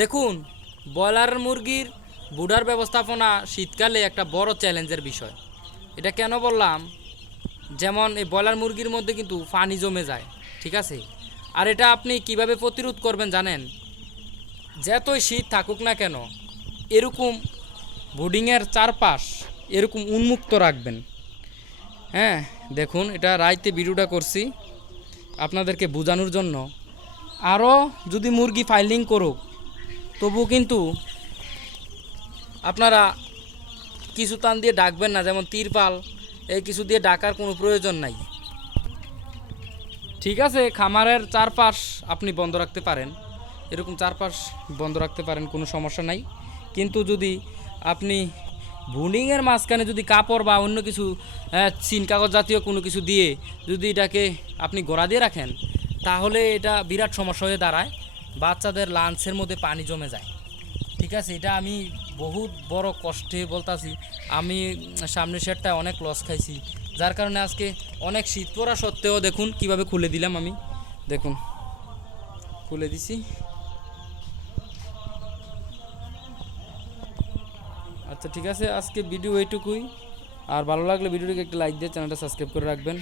দেখুন, ব্রয়লার মুরগির বুডার ব্যবস্থাপনা শীতকালে একটা বড় চ্যালেঞ্জের বিষয়। এটা কেন বললাম? যেমন এই ব্রয়লার মুরগির মধ্যে কিন্তু পানি জমে যায়, ঠিক আছে? আর এটা আপনি কীভাবে প্রতিরোধ করবেন জানেন? যতই শীত থাকুক না কেন, এরকম বোর্ডিংয়ের চারপাশ এরকম উন্মুক্ত রাখবেন। হ্যাঁ দেখুন, এটা রাইতে ভিডিওটা করছি আপনাদেরকে বোঝানোর জন্য। আরও যদি মুরগি ফাইলিং করুক তবু কিন্তু আপনারা কিছু তান দিয়ে ডাকবেন না, যেমন তিরপাল, এই কিছু দিয়ে ডাকার কোনো প্রয়োজন নাই। ঠিক আছে, খামারের চারপাশ আপনি বন্ধ রাখতে পারেন। এরকম চারপাশ বন্ধ রাখতে পারেন, কোনো সমস্যা নাই। কিন্তু যদি আপনি বুনিংয়ের মাঝখানে যদি কাপড় বা অন্য কিছু চিন কাগজ জাতীয় কোনো কিছু দিয়ে যদি এটাকে আপনি গোড়া দিয়ে রাখেন, তাহলে এটা বিরাট সমস্যা হয়ে দাঁড়ায়। বাচ্চাদের লাঞ্চের মধ্যে পানি জমে যায়। ঠিক আছে? এটা আমি বহুত বড় কষ্টে বলতাছি। আমি সামনের শেডটা অনেক লস খাইছি। যার কারণে আজকে অনেক শীত পড়া সত্ত্বেও দেখুন কীভাবে খুলে দিলাম আমি। দেখুন, খুলে দিছি। আচ্ছা ঠিক আছে? আজকে ভিডিও এইটুকুই। আর ভালো লাগলে ভিডিওটিকে একটা লাইক দিয়ে চ্যানেলটা সাবস্ক্রাইব করে রাখবেন।